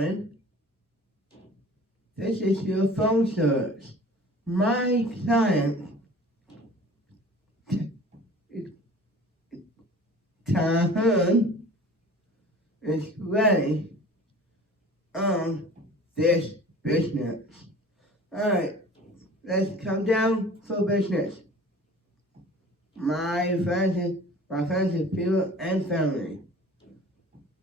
Hearn. This is your phone service. My client, Hearn, is ready on this business. Alright, let's come down for business. My friends and people and family.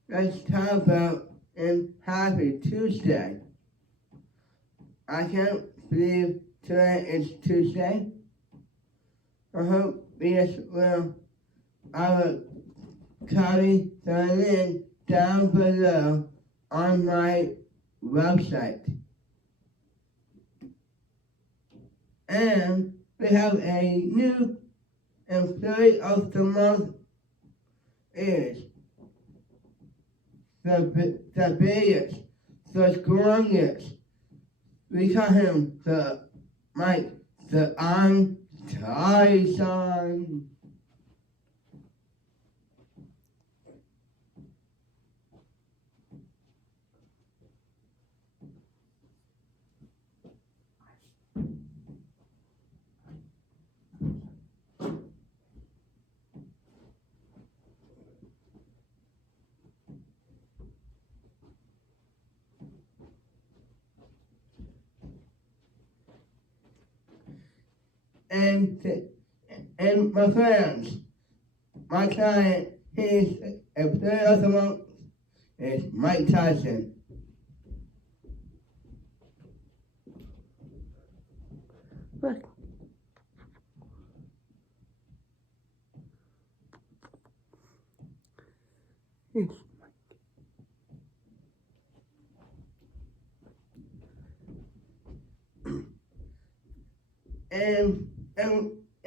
Let's talk about and happy Tuesday. I can't believe today is Tuesday. I hope you will. I will copy the link down below on my website. And we have a new employee of the month is the biggest, the strongest. We call him the Tyson. And my friends, my client, his employee of the month is Mike Tyson. Look. Yes.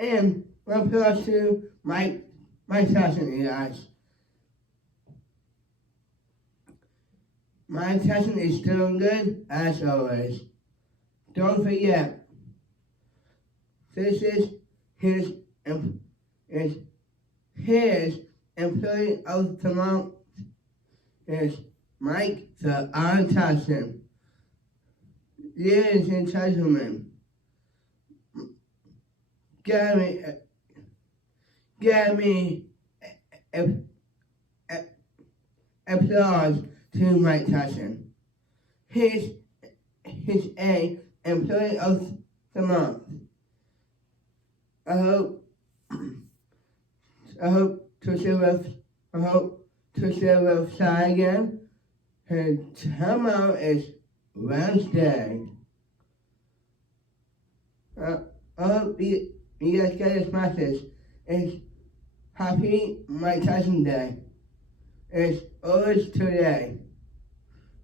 And one plus to Mike Tyson, you guys. Mike Tyson is doing good as always. Don't forget, this is his employee of the month is Mike the Iron Tyson. Ladies and gentlemen, give me applause to Mike Tyson. He's a employee of the month. I hope to see with Sai again. And tomorrow is Wednesday. I hope you guys get this message. It's Happy Mike Tyson Day. It's always today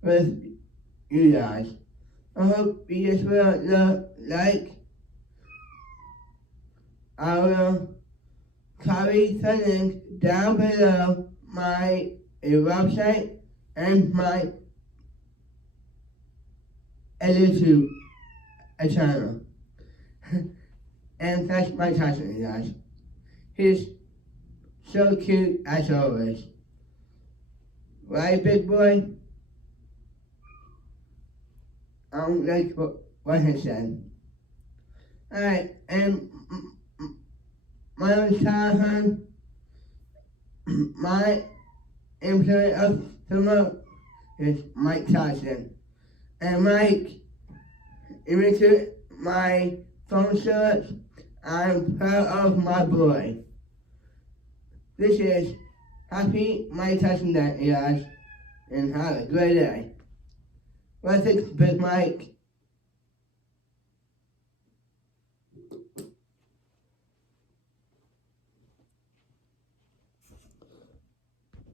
with you guys. I hope you guys will like. I will copy the link down below my website and my YouTube channel. And that's Mike Tyson, guys. He's so cute as always. Right, big boy? I don't like what he said. Alright, and my name is Hearn. My employee of the month is Mike Tyson. And Mike, into my phone service, I'm proud of my boy. This is Happy Mike Tyson Day, guys, and have a great day. What's it, Big Mike?